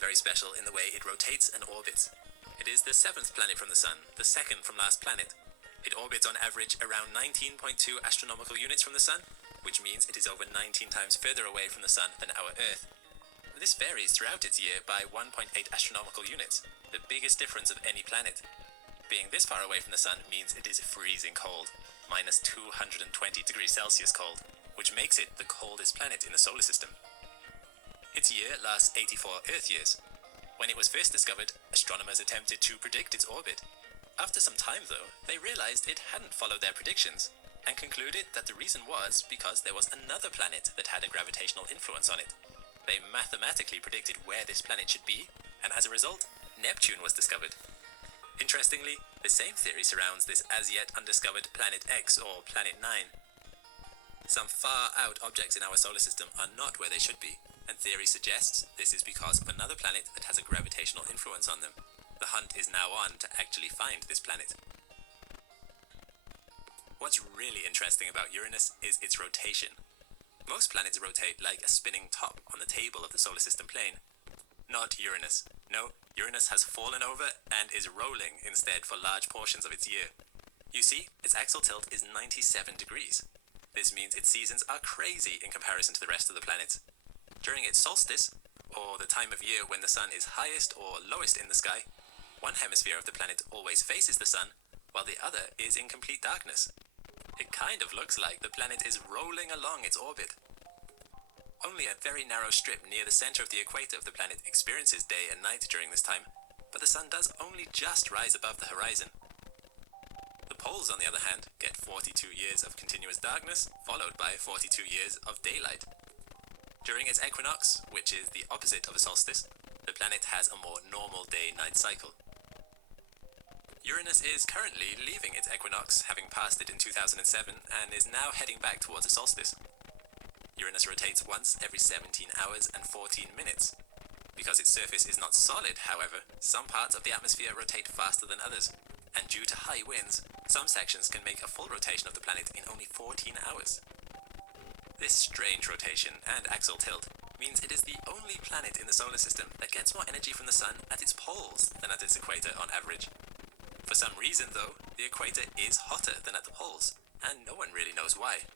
very special in the way it rotates and orbits. It is the 7th planet from the Sun, the second from last planet. It orbits on average around 19.2 astronomical units from the Sun, which means it is over 19 times further away from the Sun than our Earth. This varies throughout its year by 1.8 astronomical units, the biggest difference of any planet. Being this far away from the Sun means it is freezing cold, minus 220 degrees Celsius cold, which makes it the coldest planet in the solar system. Its year lasts 84 Earth years. When it was first discovered, astronomers attempted to predict its orbit. After some time, though, they realized it hadn't followed their predictions, and concluded that the reason was because there was another planet that had a gravitational influence on it. They mathematically predicted where this planet should be, and as a result, Neptune was discovered. Interestingly, the same theory surrounds this as-yet undiscovered Planet X or Planet 9. Some far-out objects in our solar system are not where they should be, and theory suggests this is because of another planet that has a gravitational influence on them. The hunt is now on to actually find this planet. What's really interesting about Uranus is its rotation. Most planets rotate like a spinning top on the table of the solar system plane. Not Uranus. No, Uranus has fallen over and is rolling instead for large portions of its year. You see, its axial tilt is 97 degrees. This means its seasons are crazy in comparison to the rest of the planets. During its solstice, or the time of year when the Sun is highest or lowest in the sky, one hemisphere of the planet always faces the Sun, while the other is in complete darkness. It kind of looks like the planet is rolling along its orbit. Only a very narrow strip near the center of the equator of the planet experiences day and night during this time, but the Sun does only just rise above the horizon. The poles, on the other hand, get 42 years of continuous darkness, followed by 42 years of daylight. During its equinox, which is the opposite of a solstice, the planet has a more normal day-night cycle. Uranus is currently leaving its equinox, having passed it in 2007, and is now heading back towards a solstice. Uranus rotates once every 17 hours and 14 minutes. Because its surface is not solid, however, some parts of the atmosphere rotate faster than others, and due to high winds, some sections can make a full rotation of the planet in only 14 hours. This strange rotation and axial tilt means it is the only planet in the solar system that gets more energy from the Sun at its poles than at its equator on average. For some reason, though, the equator is hotter than at the poles, and no one really knows why.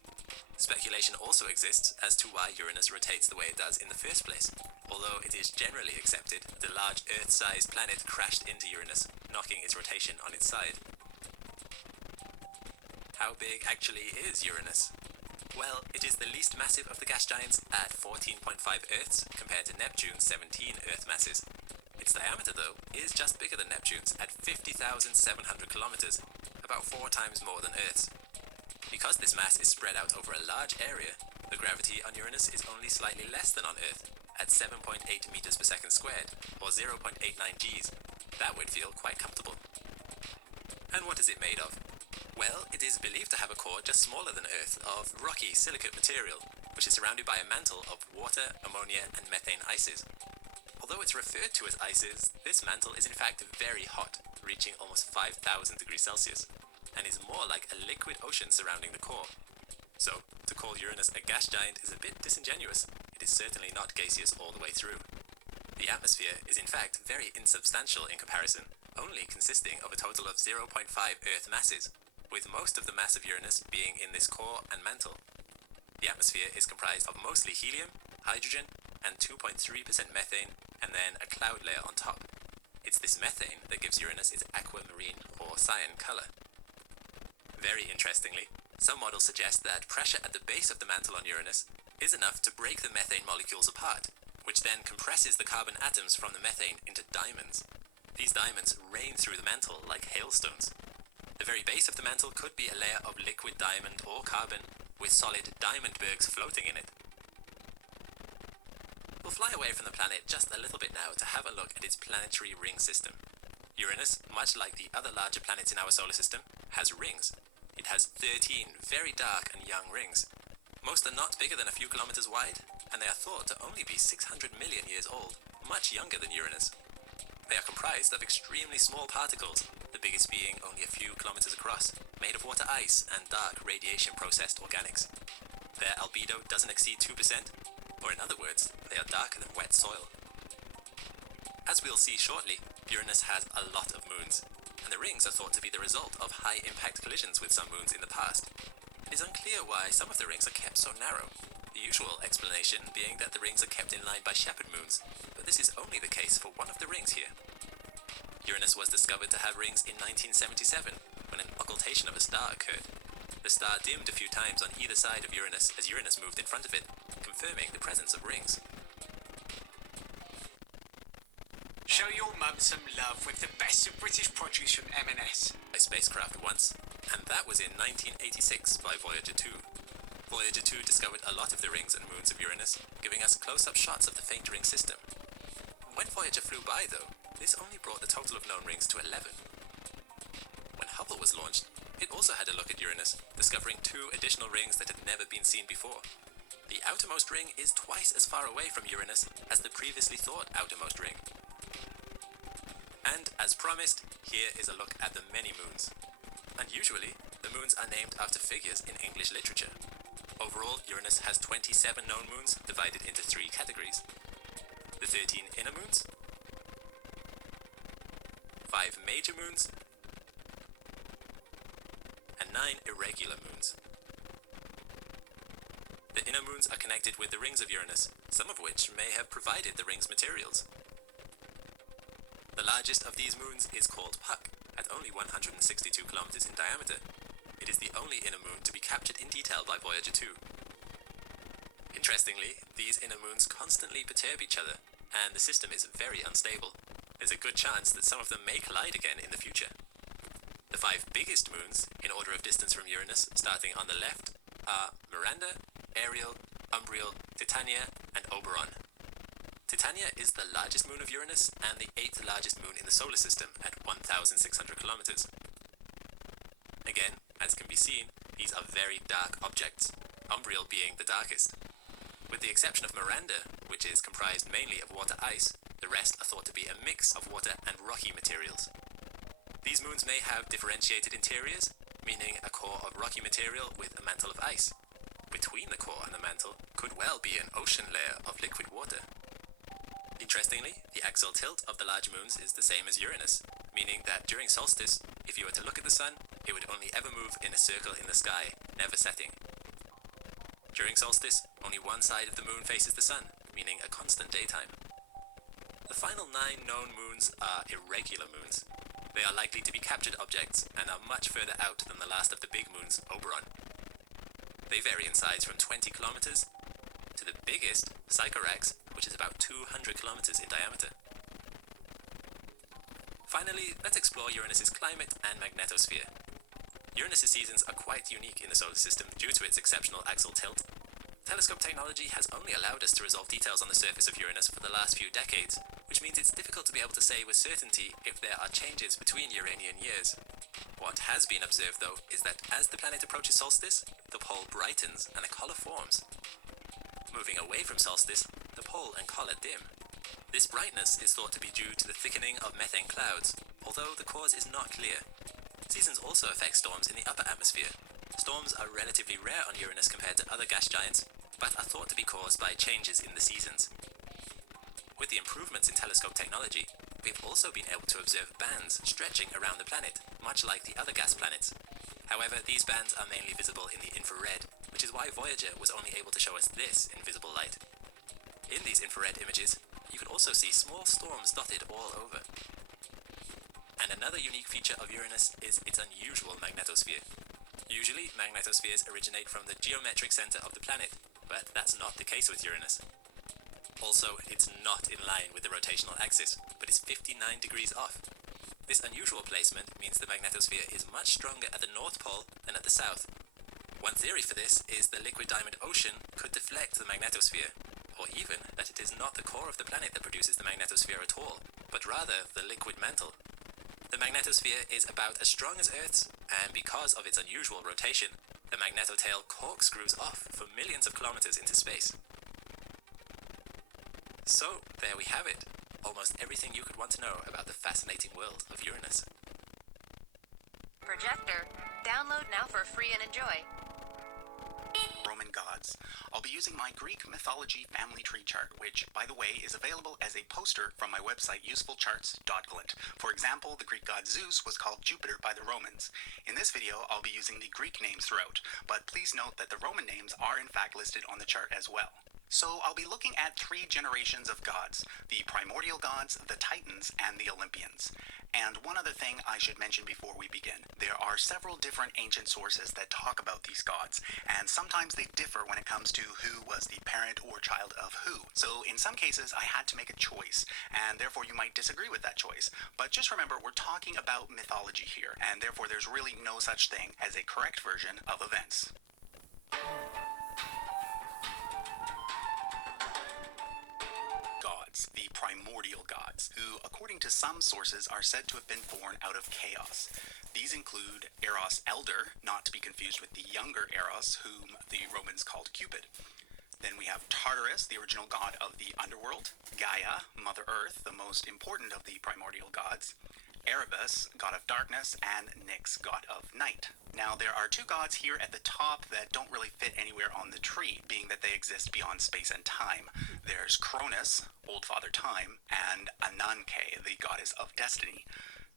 Speculation also exists as to why Uranus rotates the way it does in the first place, although it is generally accepted the large Earth-sized planet crashed into Uranus, knocking its rotation on its side. How big actually is Uranus? Well, it is the least massive of the gas giants at 14.5 Earths compared to Neptune's 17 Earth masses. Its diameter, though, is just bigger than Neptune's at 50,700 kilometers, about 4 times more than Earth's. Because this mass is spread out over a large area, the gravity on Uranus is only slightly less than on Earth, at 7.8 meters per second squared, or 0.89 Gs. That would feel quite comfortable. And what is it made of? Well, it is believed to have a core just smaller than Earth of rocky silicate material, which is surrounded by a mantle of water, ammonia, and methane ices. Although it's referred to as ices, this mantle is in fact very hot, reaching almost 5,000 degrees Celsius, and is more like a liquid ocean surrounding the core. So, to call Uranus a gas giant is a bit disingenuous. It is certainly not gaseous all the way through. The atmosphere is in fact very insubstantial in comparison, only consisting of a total of 0.5 Earth masses, with most of the mass of Uranus being in this core and mantle. The atmosphere is comprised of mostly helium, hydrogen, and 2.3% methane, and then a cloud layer on top. It's this methane that gives Uranus its aquamarine or cyan color. Very interestingly, some models suggest that pressure at the base of the mantle on Uranus is enough to break the methane molecules apart, which then compresses the carbon atoms from the methane into diamonds. These diamonds rain through the mantle like hailstones. The very base of the mantle could be a layer of liquid diamond or carbon with solid diamond bergs floating in it. We'll fly away from the planet just a little bit now to have a look at its planetary ring system. Uranus, much like the other larger planets in our solar system, has rings. It has 13 very dark and young rings. Most are not bigger than a few kilometers wide, and they are thought to only be 600 million years old, much younger than Uranus. They are comprised of extremely small particles, the biggest being only a few kilometers across, made of water ice and dark radiation-processed organics. Their albedo doesn't exceed 2%, or in other words, they are darker than wet soil. As we'll see shortly, Uranus has a lot of moons, and the rings are thought to be the result of high-impact collisions with some moons in the past. It is unclear why some of the rings are kept so narrow, the usual explanation being that the rings are kept in line by shepherd moons, but this is only the case for one of the rings here. Uranus was discovered to have rings in 1977, when an occultation of a star occurred. The star dimmed a few times on either side of Uranus as Uranus moved in front of it, confirming the presence of rings. Show your mum some love with the best of British produce from M&S. A spacecraft once, and that was in 1986 by Voyager 2. Voyager 2 discovered a lot of the rings and moons of Uranus, giving us close-up shots of the faint ring system. When Voyager flew by, though, this only brought the total of known rings to 11. When Hubble was launched, it also had a look at Uranus, discovering 2 additional rings that had never been seen before. The outermost ring is twice as far away from Uranus as the previously thought outermost ring. And, as promised, here is a look at the many moons. Unusually, the moons are named after figures in English literature. Overall, Uranus has 27 known moons, divided into 3 categories. The 13 inner moons, 5 major moons, and 9 irregular moons. The inner moons are connected with the rings of Uranus, some of which may have provided the ring's materials. The largest of these moons is called Puck, at only 162 kilometers in diameter. It is the only inner moon to be captured in detail by Voyager 2. Interestingly, these inner moons constantly perturb each other, and the system is very unstable. There's a good chance that some of them may collide again in the future. The 5 biggest moons, in order of distance from Uranus, starting on the left, are Miranda, Ariel, Umbriel, Titania, and Oberon. Titania is the largest moon of Uranus and the 8th largest moon in the solar system at 1,600 kilometers. Again, as can be seen, these are very dark objects, Umbriel being the darkest. With the exception of Miranda, which is comprised mainly of water ice, the rest are thought to be a mix of water and rocky materials. These moons may have differentiated interiors, meaning a core of rocky material with a mantle of ice. Between the core and the mantle could well be an ocean layer of liquid water. Interestingly, the axial tilt of the large moons is the same as Uranus, meaning that during solstice, if you were to look at the sun, it would only ever move in a circle in the sky, never setting. During solstice, only one side of the moon faces the sun, meaning a constant daytime. The final 9 known moons are irregular moons. They are likely to be captured objects and are much further out than the last of the big moons, Oberon. They vary in size from 20 kilometers to the biggest, Sycorax, which is about 200 kilometers in diameter. Finally, let's explore Uranus's climate and magnetosphere. Uranus's seasons are quite unique in the solar system due to its exceptional axial tilt. Telescope technology has only allowed us to resolve details on the surface of Uranus for the last few decades, which means it's difficult to be able to say with certainty if there are changes between Uranian years. What has been observed, though, is that as the planet approaches solstice, the pole brightens and a collar forms. Moving away from solstice, the pole and collar dim. This brightness is thought to be due to the thickening of methane clouds, although the cause is not clear. Seasons also affect storms in the upper atmosphere. Storms are relatively rare on Uranus compared to other gas giants, but are thought to be caused by changes in the seasons. With the improvements in telescope technology, we've also been able to observe bands stretching around the planet, much like the other gas planets. However, these bands are mainly visible in the infrared, which is why Voyager was only able to show us this in visible light. In these infrared images, you can also see small storms dotted all over. And another unique feature of Uranus is its unusual magnetosphere. Usually, magnetospheres originate from the geometric center of the planet, but that's not the case with Uranus. Also, it's not in line with the rotational axis, but is 59 degrees off. This unusual placement means the magnetosphere is much stronger at the North Pole than at the South. One theory for this is the liquid diamond ocean could deflect the magnetosphere, or even that it is not the core of the planet that produces the magnetosphere at all, but rather the liquid mantle. The magnetosphere is about as strong as Earth's, and because of its unusual rotation, the magnetotail corkscrews off for millions of kilometers into space. So, there we have it. Almost everything you could want to know about the fascinating world of Uranus. Projector. Download now for free and enjoy. Roman gods. gods. I'll be using my Greek mythology family tree chart, which, by the way, is available as a poster from my website usefulcharts.glint. For example, the Greek god Zeus was called Jupiter by the Romans. In this video, I'll be using the Greek names throughout, but please note that the Roman names are in fact listed on the chart as well. So I'll be looking at 3 generations of gods: the primordial gods, the Titans, and the Olympians. And one other thing I should mention before we begin. There are several different ancient sources that talk about these gods, and sometimes they differ when it comes to who was the parent or child of who. So in some cases I had to make a choice, and therefore you might disagree with that choice. But just remember, we're talking about mythology here, and therefore there's really no such thing as a correct version of events. Gods, the primordial gods, who, according to some sources, are said to have been born out of chaos. These include Eros Elder, not to be confused with the younger Eros, whom the Romans called Cupid. Then we have Tartarus, the original god of the underworld, Gaia, Mother Earth, the most important of the primordial gods, Erebus, god of darkness, and Nyx, god of night. Now, there are 2 gods here at the top that don't really fit anywhere on the tree, being that they exist beyond space and time. There's Cronus, Old Father Time, and Ananke, the goddess of destiny.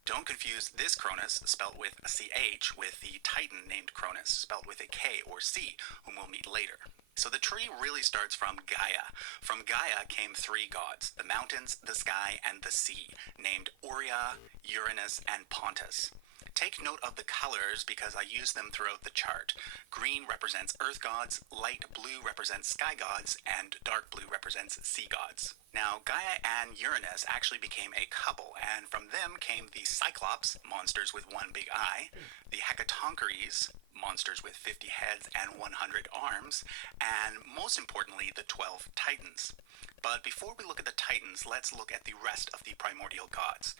Don't confuse this Cronus, spelt with a CH, with the Titan named Cronus, spelt with a K or C, whom we'll meet later. So the tree really starts from Gaia. From Gaia came 3 gods: the mountains, the sky, and the sea, named Aurea, Uranus, and Pontus. Take note of the colors because I use them throughout the chart. Green represents earth gods, light blue represents sky gods, and dark blue represents sea gods. Now, Gaia and Uranus actually became a couple, and from them came the Cyclops, monsters with one big eye, the Hecatoncheires, monsters with 50 heads and 100 arms, and most importantly, the 12 Titans. But before we look at the Titans, let's look at the rest of the primordial gods.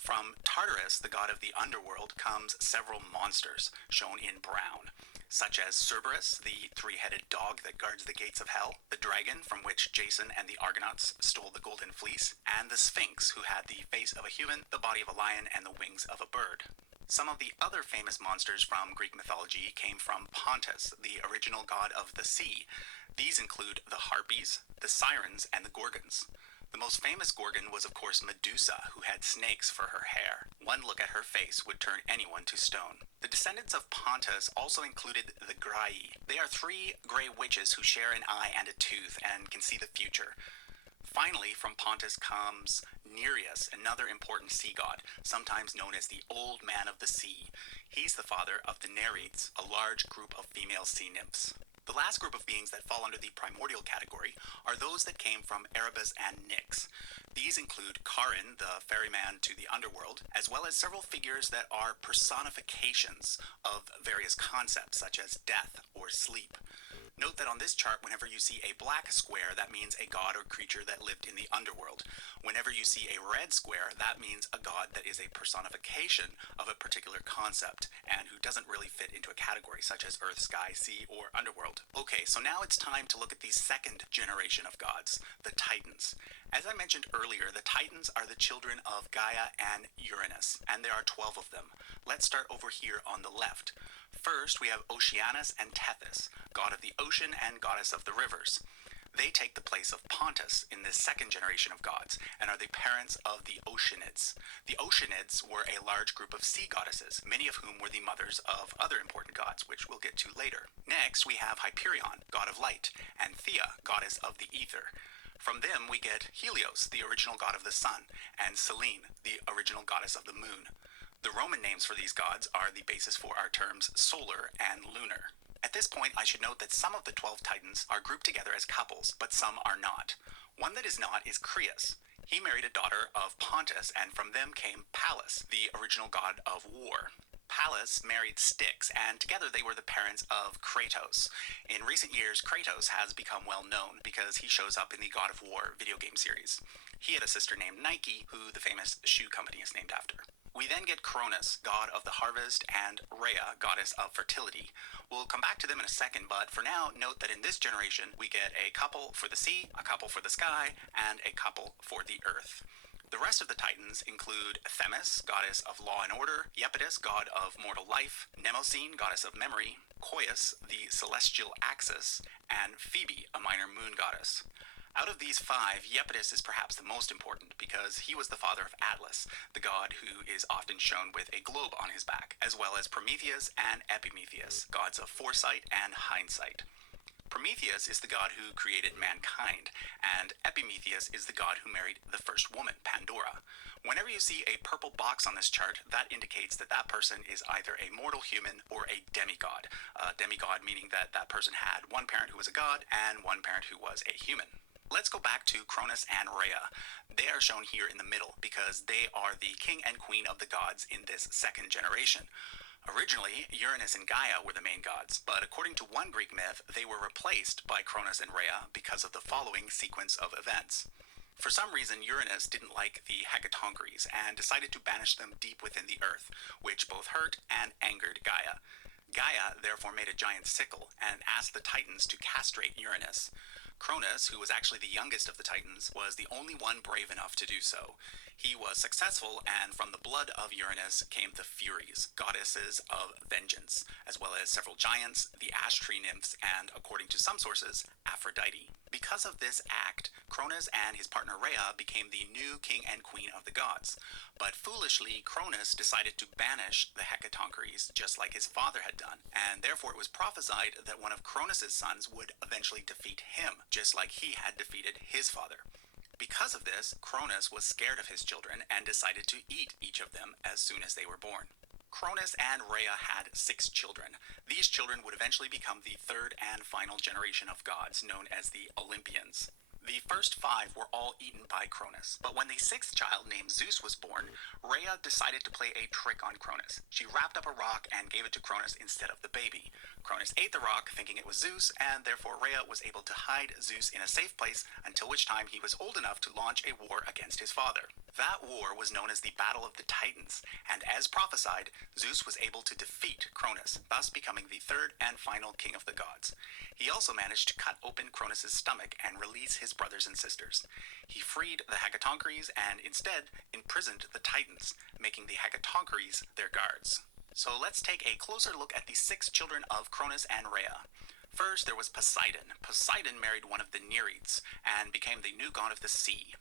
From Tartarus, the god of the underworld, comes several monsters, shown in brown, such as Cerberus, the 3-headed dog that guards the gates of hell, the dragon from which Jason and the Argonauts stole the golden fleece, and the Sphinx, who had the face of a human, the body of a lion, and the wings of a bird. Some of the other famous monsters from Greek mythology came from Pontus, the original god of the sea. These include the Harpies, the Sirens, and the Gorgons. The most famous Gorgon was, of course, Medusa, who had snakes for her hair. One look at her face would turn anyone to stone. The descendants of Pontus also included the Graii. They are 3 gray witches who share an eye and a tooth and can see the future. Finally, from Pontus comes Nereus, another important sea god, sometimes known as the Old Man of the Sea. He's the father of the Nereids, a large group of female sea nymphs. The last group of beings that fall under the primordial category are those that came from Erebus and Nyx. These include Charon, the ferryman to the underworld, as well as several figures that are personifications of various concepts such as death or sleep. Note that on this chart, whenever you see a black square, that means a god or creature that lived in the underworld. Whenever you see a red square, that means a god that is a personification of a particular concept and who doesn't really fit into a category such as earth, sky, sea, or underworld. Okay, so now it's time to look at the 2nd generation of gods, the Titans. As I mentioned earlier, the Titans are the children of Gaia and Uranus, and there are 12 of them. Let's start over here on the left. First, we have Oceanus and Tethys, god of the ocean and goddess of the rivers. They take the place of Pontus in this 2nd generation of gods, and are the parents of the Oceanids. The Oceanids were a large group of sea goddesses, many of whom were the mothers of other important gods, which we'll get to later. Next, we have Hyperion, god of light, and Thea, goddess of the ether. From them, we get Helios, the original god of the sun, and Selene, the original goddess of the moon. The Roman names for these gods are the basis for our terms solar and lunar. At this point, I should note that some of the 12 Titans are grouped together as couples, but some are not. One that is not is Creus. He married a daughter of Pontus, and from them came Pallas, the original god of war. Pallas married Styx, and together they were the parents of Kratos. In recent years, Kratos has become well known because he shows up in the God of War video game series. He had a sister named Nike, who the famous shoe company is named after. We then get Cronus, god of the harvest, and Rhea, goddess of fertility. We'll come back to them in a second, but for now, note that in this generation, we get a couple for the sea, a couple for the sky, and a couple for the earth. The rest of the Titans include Themis, goddess of law and order, Iapetus, god of mortal life, Mnemosyne, goddess of memory, Coeus, the celestial axis, and Phoebe, a minor moon goddess. Out of these five, Iapetus is perhaps the most important because he was the father of Atlas, the god who is often shown with a globe on his back, as well as Prometheus and Epimetheus, gods of foresight and hindsight. Prometheus is the god who created mankind, and Epimetheus is the god who married the first woman, Pandora. Whenever you see a purple box on this chart, that indicates that that person is either a mortal human or a demigod. A demigod meaning that that person had one parent who was a god and one parent who was a human. Let's go back to Cronus and Rhea. They are shown here in the middle because they are the king and queen of the gods in this second generation. Originally, Uranus and Gaia were the main gods, but according to one Greek myth, they were replaced by Cronus and Rhea because of the following sequence of events. For some reason, Uranus didn't like the Hecatonchires and decided to banish them deep within the earth, which both hurt and angered Gaia. Gaia therefore made a giant sickle and asked the Titans to castrate Uranus. Cronus, who was actually the youngest of the Titans, was the only one brave enough to do so. He was successful, and from the blood of Uranus came the Furies, goddesses of vengeance, as well as several giants, the ash tree nymphs, and, according to some sources, Aphrodite. Because of this act, Cronus and his partner Rhea became the new king and queen of the gods. But foolishly, Cronus decided to banish the Hecatonchires, just like his father had done, and therefore it was prophesied that one of Cronus's sons would eventually defeat him, just like he had defeated his father. Because of this, Cronus was scared of his children and decided to eat each of them as soon as they were born. Cronus and Rhea had 6 children. These children would eventually become the third and final generation of gods, known as the Olympians. The first 5 were all eaten by Cronus, but when the 6th child named Zeus was born, Rhea decided to play a trick on Cronus. She wrapped up a rock and gave it to Cronus instead of the baby. Cronus ate the rock thinking it was Zeus, and therefore Rhea was able to hide Zeus in a safe place until which time he was old enough to launch a war against his father. That war was known as the Battle of the Titans, and as prophesied, Zeus was able to defeat Cronus, thus becoming the third and final king of the gods. He also managed to cut open Cronus's stomach and release his brothers and sisters. He freed the Hecatonchires and instead imprisoned the Titans, making the Hecatonchires their guards. So let's take a closer look at the 6 children of Cronus and Rhea. First, there was Poseidon. Poseidon married one of the Nereids and became the new god of the sea.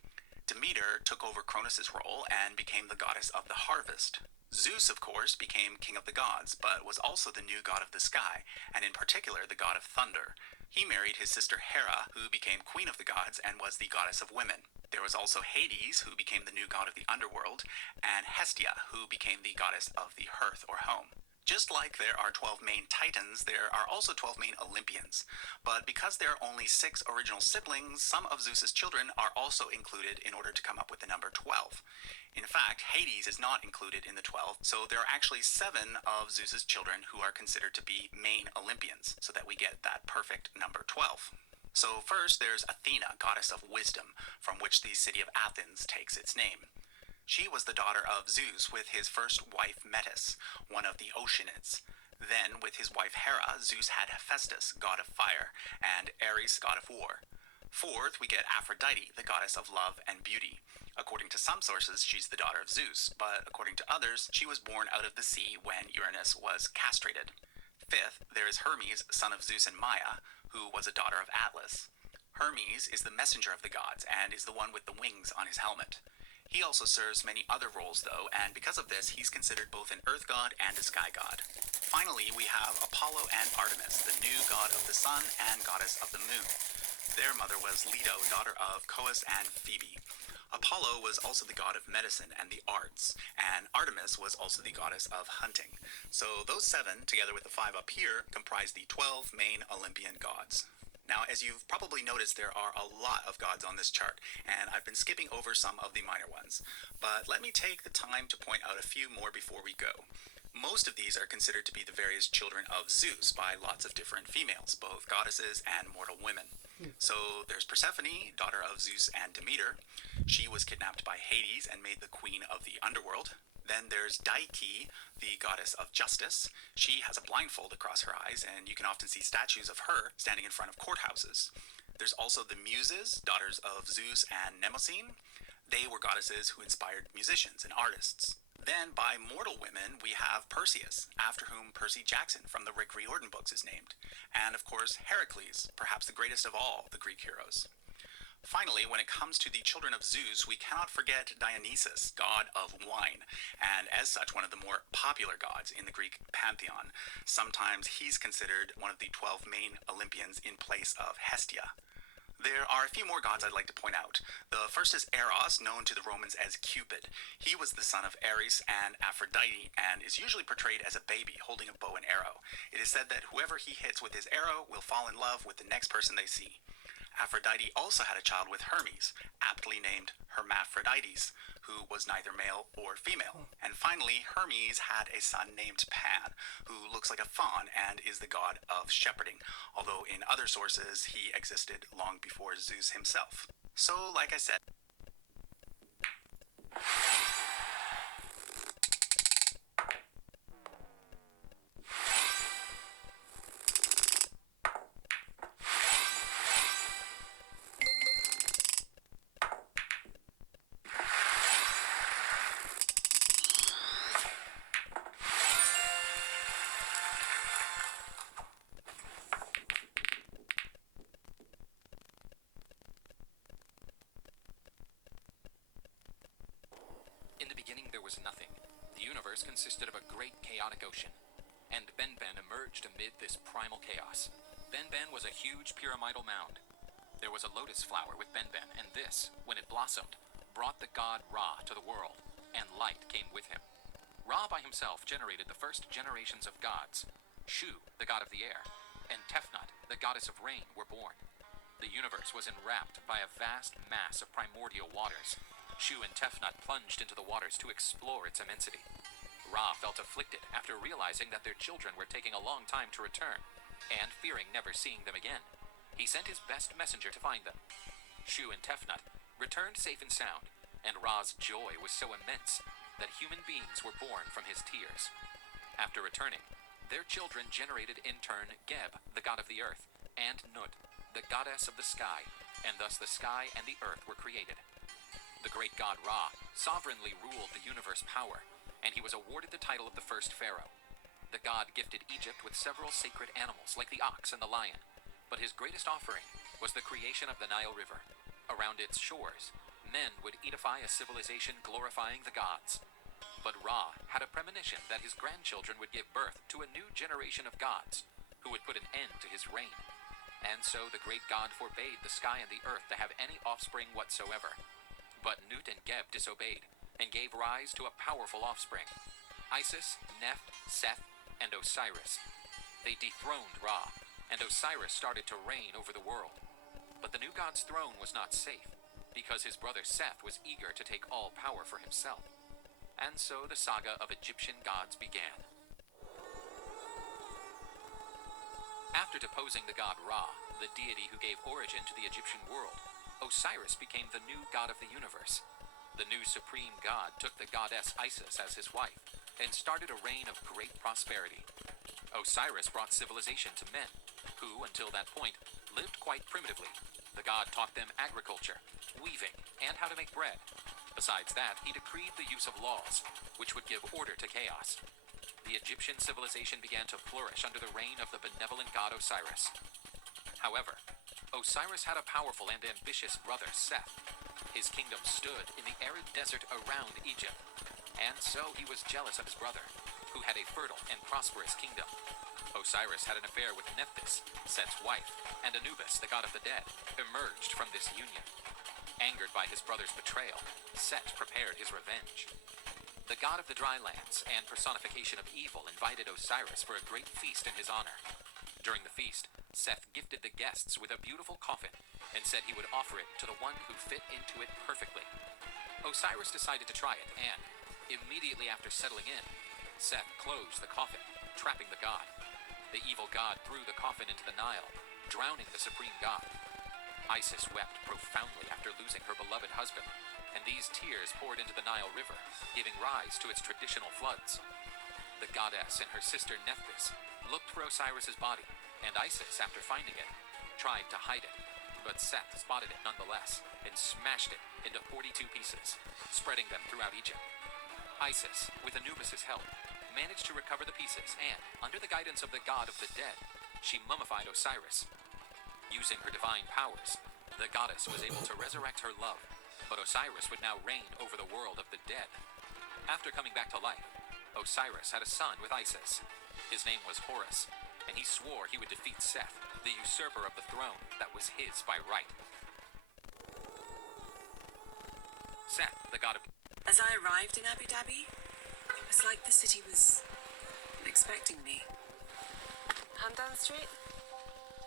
Demeter took over Cronus's role and became the goddess of the harvest. Zeus, of course, became king of the gods, but was also the new god of the sky, and in particular the god of thunder. He married his sister Hera, who became queen of the gods and was the goddess of women. There was also Hades, who became the new god of the underworld, and Hestia, who became the goddess of the hearth or home. Just like there are 12 main Titans, there are also 12 main Olympians. But because there are only 6 original siblings, some of Zeus's children are also included in order to come up with the number 12. In fact, Hades is not included in the 12, so there are actually 7 of Zeus's children who are considered to be main Olympians, so that we get that perfect number 12. So first there's Athena, goddess of wisdom, from which the city of Athens takes its name. She was the daughter of Zeus with his first wife Metis, one of the Oceanids. Then, with his wife Hera, Zeus had Hephaestus, god of fire, and Ares, god of war. Fourth, we get Aphrodite, the goddess of love and beauty. According to some sources, she's the daughter of Zeus, but according to others, she was born out of the sea when Uranus was castrated. Fifth, there is Hermes, son of Zeus and Maia, who was a daughter of Atlas. Hermes is the messenger of the gods and is the one with the wings on his helmet. He also serves many other roles though, and because of this, he's considered both an earth god and a sky god. Finally, we have Apollo and Artemis, the new god of the sun and goddess of the moon. Their mother was Leto, daughter of Coeus and Phoebe. Apollo was also the god of medicine and the arts, and Artemis was also the goddess of hunting. So those 7, together with the 5 up here, comprise the 12 main Olympian gods. Now, as you've probably noticed, there are a lot of gods on this chart, and I've been skipping over some of the minor ones. But let me take the time to point out a few more before we go. Most of these are considered to be the various children of Zeus by lots of different females, both goddesses and mortal women. So there's Persephone, daughter of Zeus and Demeter. She was kidnapped by Hades and made the queen of the underworld. Then there's Dike, the goddess of justice. She has a blindfold across her eyes, and you can often see statues of her standing in front of courthouses. There's also the Muses, daughters of Zeus and Mnemosyne. They were goddesses who inspired musicians and artists. Then, by mortal women, we have Perseus, after whom Percy Jackson from the Rick Riordan books is named. And, of course, Heracles, perhaps the greatest of all the Greek heroes. Finally, when it comes to the children of Zeus, we cannot forget Dionysus, god of wine, and as such one of the more popular gods in the Greek pantheon. Sometimes he's considered one of the 12 main Olympians in place of Hestia. There are a few more gods I'd like to point out. The first is Eros, known to the Romans as Cupid. He was the son of Ares and Aphrodite, and is usually portrayed as a baby holding a bow and arrow. It is said that whoever he hits with his arrow will fall in love with the next person they see. Aphrodite also had a child with Hermes, aptly named Hermaphrodites, who was neither male or female. And finally, Hermes had a son named Pan, who looks like a fawn and is the god of shepherding, although in other sources he existed long before Zeus himself. So, like I said, In the beginning there was nothing. The universe consisted of a great chaotic ocean, and Benben emerged amid this primal chaos. Benben was a huge pyramidal mound. There was a lotus flower with Benben, and this, when it blossomed, brought the god Ra to the world, and light came with him. Ra by himself generated the first generations of gods. Shu, the god of the air, and Tefnut, the goddess of rain, were born. The universe was enwrapped by a vast mass of primordial waters. Shu and Tefnut plunged into the waters to explore its immensity. Ra felt afflicted after realizing that their children were taking a long time to return, and fearing never seeing them again. He sent his best messenger to find them. Shu and Tefnut returned safe and sound, and Ra's joy was so immense that human beings were born from his tears. After returning, their children generated in turn Geb, the god of the earth, and Nut, the goddess of the sky, and thus the sky and the earth were created. The great god Ra sovereignly ruled the universe power, and he was awarded the title of the first pharaoh. The god gifted Egypt with several sacred animals like the ox and the lion, but his greatest offering was the creation of the Nile River. Around its shores, men would edify a civilization glorifying the gods. But Ra had a premonition that his grandchildren would give birth to a new generation of gods, who would put an end to his reign. And so the great god forbade the sky and the earth to have any offspring whatsoever. But Nut and Geb disobeyed, and gave rise to a powerful offspring, Isis, Neph, Seth, and Osiris. They dethroned Ra, and Osiris started to reign over the world. But the new god's throne was not safe, because his brother Seth was eager to take all power for himself. And so the saga of Egyptian gods began. After deposing the god Ra, the deity who gave origin to the Egyptian world, Osiris became the new god of the universe. The new supreme god took the goddess Isis as his wife, and started a reign of great prosperity. Osiris brought civilization to men, who, until that point, lived quite primitively. The god taught them agriculture, weaving, and how to make bread. Besides that, he decreed the use of laws, which would give order to chaos. The Egyptian civilization began to flourish under the reign of the benevolent god Osiris. However, Osiris had a powerful and ambitious brother, Seth. His kingdom stood in the arid desert around Egypt, and so he was jealous of his brother, who had a fertile and prosperous kingdom. Osiris had an affair with Nephthys, Seth's wife, and Anubis, the god of the dead, emerged from this union. Angered by his brother's betrayal, Seth prepared his revenge. The god of the dry lands and personification of evil invited Osiris for a great feast in his honor. During the feast, Seth gifted the guests with a beautiful coffin and said he would offer it to the one who fit into it perfectly. Osiris decided to try it, and, immediately after settling in, Seth closed the coffin, trapping the god. The evil god threw the coffin into the Nile, drowning the supreme god. Isis wept profoundly after losing her beloved husband, and these tears poured into the Nile River, giving rise to its traditional floods. The goddess and her sister Nephthys looked for Osiris's body, and Isis, after finding it, tried to hide it. but Seth spotted it nonetheless and smashed it into 42 pieces, spreading them throughout Egypt. Isis, with Anubis' help, managed to recover the pieces and, under the guidance of the god of the dead, she mummified Osiris. Using her divine powers, the goddess was able to resurrect her love, but Osiris would now reign over the world of the dead. After coming back to life, Osiris had a son with Isis. His name was Horus, and he swore he would defeat Seth, the usurper of the throne that was his by right. Seth, the god of... As I arrived in Abu Dhabi, it was like the city was expecting me. Hand down the street?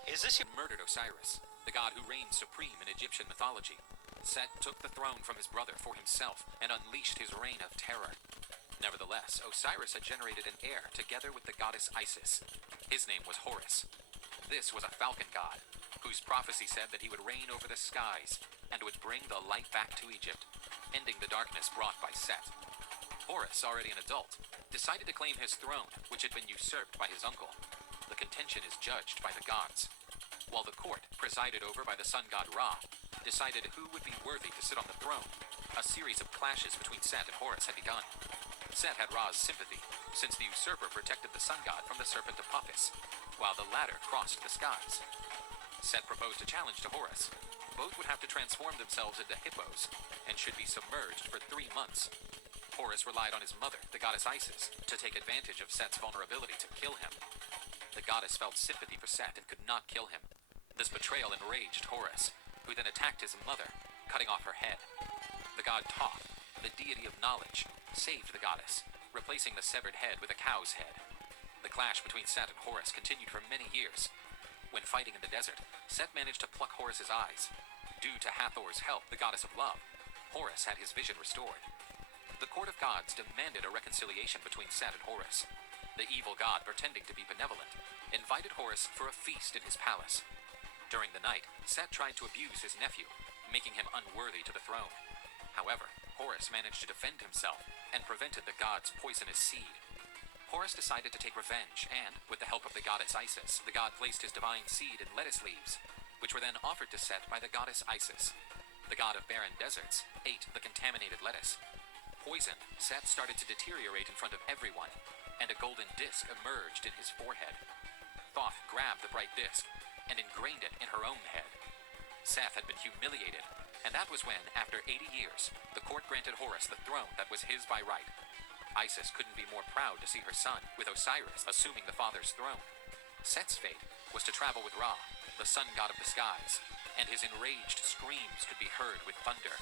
Is this your... murdered Osiris, the god who reigned supreme in Egyptian mythology. Set took the throne from his brother for himself and unleashed his reign of terror. Nevertheless, Osiris had generated an heir together with the goddess Isis. His name was Horus. This was a falcon god, whose prophecy said that he would reign over the skies and would bring the light back to Egypt, ending the darkness brought by Set. Horus, already an adult, decided to claim his throne, which had been usurped by his uncle. The contention is judged by the gods, while the court, presided over by the sun god Ra, decided who would be worthy to sit on the throne. A series of clashes between Set and Horus had begun. Set had Ra's sympathy, since the usurper protected the sun god from the serpent Apophis, while the latter crossed the skies. Set proposed a challenge to Horus. Both would have to transform themselves into hippos, and should be submerged for 3 months. Horus relied on his mother, the goddess Isis, to take advantage of Set's vulnerability to kill him. The goddess felt sympathy for Set and could not kill him. This betrayal enraged Horus, who then attacked his mother, cutting off her head. The god Thoth, the deity of knowledge, saved the goddess, replacing the severed head with a cow's head. The clash between Set and Horus continued for many years. When fighting in the desert, Set managed to pluck Horus's eyes. Due to Hathor's help, the goddess of love, Horus had his vision restored. The court of gods demanded a reconciliation between Set and Horus. The evil god, pretending to be benevolent, invited Horus for a feast in his palace. During the night, Set tried to abuse his nephew, making him unworthy to the throne. However, Horus managed to defend himself and prevented the god's poisonous seed. Horus decided to take revenge and, with the help of the goddess Isis, the god placed his divine seed in lettuce leaves, which were then offered to Set by the goddess Isis. The god of barren deserts ate the contaminated lettuce. Poisoned, Set started to deteriorate in front of everyone, and a golden disc emerged in his forehead. Thoth grabbed the bright disc and ingrained it in her own head. Seth had been humiliated, and that was when, after 80 years, the court granted Horus the throne that was his by right. Isis couldn't be more proud to see her son, with Osiris assuming the father's throne. Set's fate was to travel with Ra, the sun god of the skies, and his enraged screams could be heard with thunder.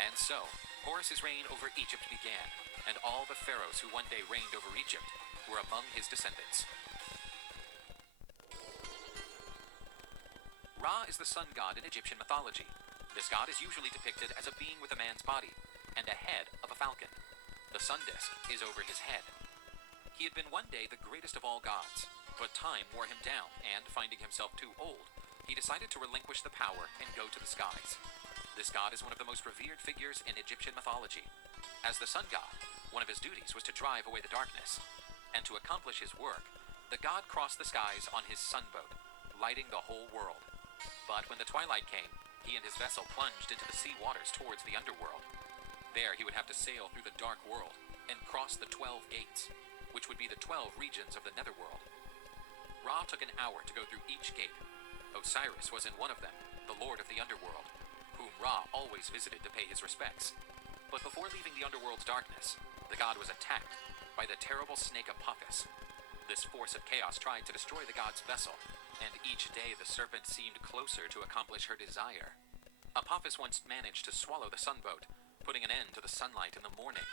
And so, Horus's reign over Egypt began, and all the pharaohs who one day reigned over Egypt were among his descendants. Ra is the sun god in Egyptian mythology. This god is usually depicted as a being with a man's body and a head of a falcon. The sun disk is over his head. He had been one day the greatest of all gods, but time wore him down, and finding himself too old, he decided to relinquish the power and go to the skies. This god is one of the most revered figures in Egyptian mythology. As the sun god, one of his duties was to drive away the darkness, and to accomplish his work, the god crossed the skies on his sunboat, lighting the whole world. But when the twilight came, he and his vessel plunged into the sea waters towards the underworld. There he would have to sail through the dark world and cross the 12 gates, which would be the 12 regions of the netherworld. Ra took an hour to go through each gate. Osiris was in one of them, the lord of the underworld, whom Ra always visited to pay his respects. But before leaving the underworld's darkness, the god was attacked by the terrible snake Apophis. This force of chaos tried to destroy the god's vessel, and each day the serpent seemed closer to accomplish her desire. Apophis once managed to swallow the sunboat, putting an end to the sunlight in the morning,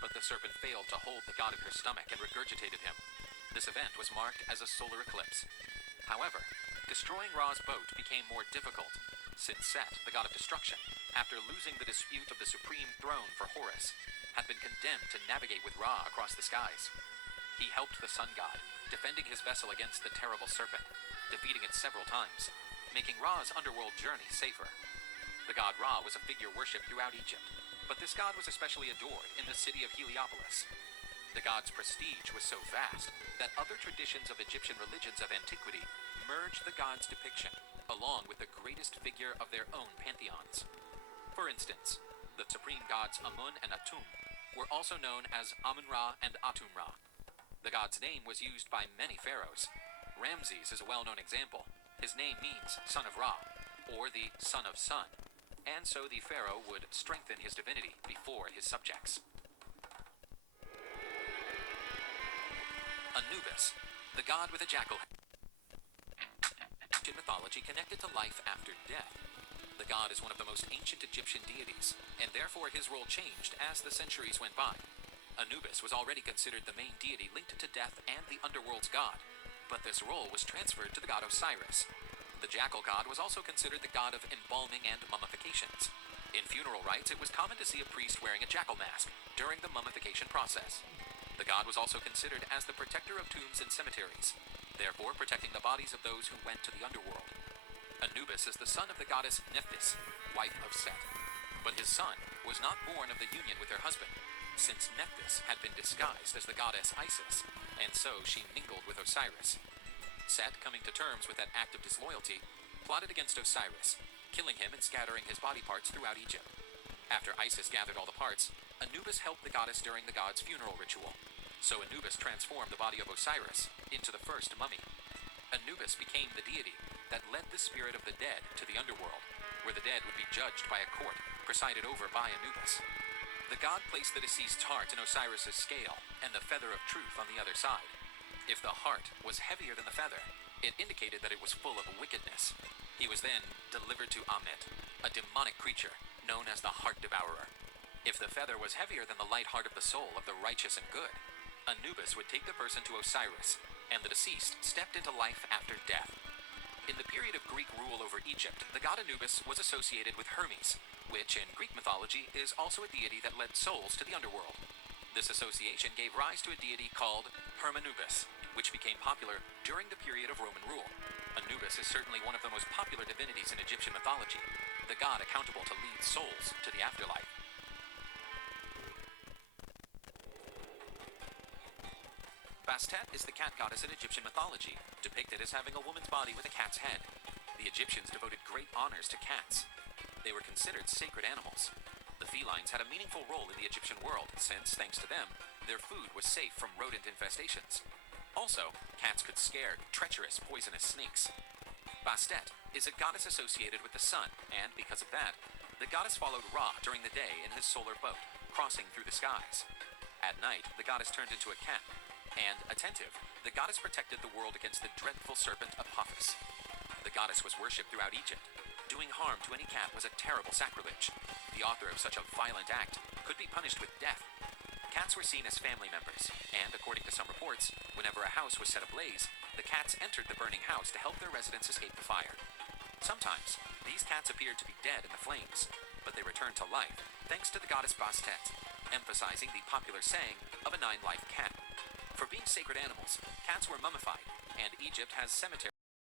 but the serpent failed to hold the god in her stomach and regurgitated him. This event was marked as a solar eclipse. However, destroying Ra's boat became more difficult, since Set, the god of destruction, after losing the dispute of the supreme throne for Horus, had been condemned to navigate with Ra across the skies. He helped the sun god, defending his vessel against the terrible serpent, defeating it several times, making Ra's underworld journey safer. The god Ra was a figure worshipped throughout Egypt, but this god was especially adored in the city of Heliopolis. The god's prestige was so vast that other traditions of Egyptian religions of antiquity merged the gods' depiction along with the greatest figure of their own pantheons. For instance, the supreme gods Amun and Atum were also known as Amun-Ra and Atum-Ra. The god's name was used by many pharaohs. Ramses is a well-known example. His name means son of Ra, or the son of sun, and so the pharaoh would strengthen his divinity before his subjects. Anubis, the god with a jackal head. In mythology connected to life after death. The god is one of the most ancient Egyptian deities, and therefore his role changed as the centuries went by. Anubis was already considered the main deity linked to death and the underworld's god, but this role was transferred to the god Osiris. The jackal god was also considered the god of embalming and mummifications. In funeral rites, it was common to see a priest wearing a jackal mask during the mummification process. The god was also considered as the protector of tombs and cemeteries, therefore protecting the bodies of those who went to the underworld. Anubis is the son of the goddess Nephthys, wife of Set. But his son was not born of the union with her husband, since Nephthys had been disguised as the goddess Isis, and so she mingled with Osiris. Set, coming to terms with that act of disloyalty, plotted against Osiris, killing him and scattering his body parts throughout Egypt. After Isis gathered all the parts, Anubis helped the goddess during the god's funeral ritual. So Anubis transformed the body of Osiris into the first mummy. Anubis became the deity that led the spirit of the dead to the underworld, where the dead would be judged by a court presided over by Anubis. The god placed the deceased's heart in Osiris's scale and the feather of truth on the other side. If the heart was heavier than the feather, it indicated that it was full of wickedness. He was then delivered to Ammit, a demonic creature known as the Heart Devourer. If the feather was heavier than the light heart of the soul of the righteous and good, Anubis would take the person to Osiris, and the deceased stepped into life after death. In the period of Greek rule over Egypt, the god Anubis was associated with Hermes, which in Greek mythology is also a deity that led souls to the underworld. This association gave rise to a deity called Hermanubis, which became popular during the period of Roman rule. Anubis is certainly one of the most popular divinities in Egyptian mythology, the god accountable to lead souls to the afterlife. Bastet is the cat goddess in Egyptian mythology, depicted as having a woman's body with a cat's head. The Egyptians devoted great honors to cats. They were considered sacred animals. The felines had a meaningful role in the Egyptian world, since, thanks to them, their food was safe from rodent infestations. Also, cats could scare treacherous, poisonous snakes. Bastet is a goddess associated with the sun, and because of that, the goddess followed Ra during the day in his solar boat, crossing through the skies. At night, the goddess turned into a cat, and, attentive, the goddess protected the world against the dreadful serpent Apophis. The goddess was worshipped throughout Egypt. Doing harm to any cat was a terrible sacrilege. The author of such a violent act could be punished with death. Cats were seen as family members, and, according to some reports, whenever a house was set ablaze, the cats entered the burning house to help their residents escape the fire. Sometimes, these cats appeared to be dead in the flames, but they returned to life thanks to the goddess Bastet, emphasizing the popular saying of a 9-life cat. For being sacred animals, cats were mummified, and Egypt has cemeteries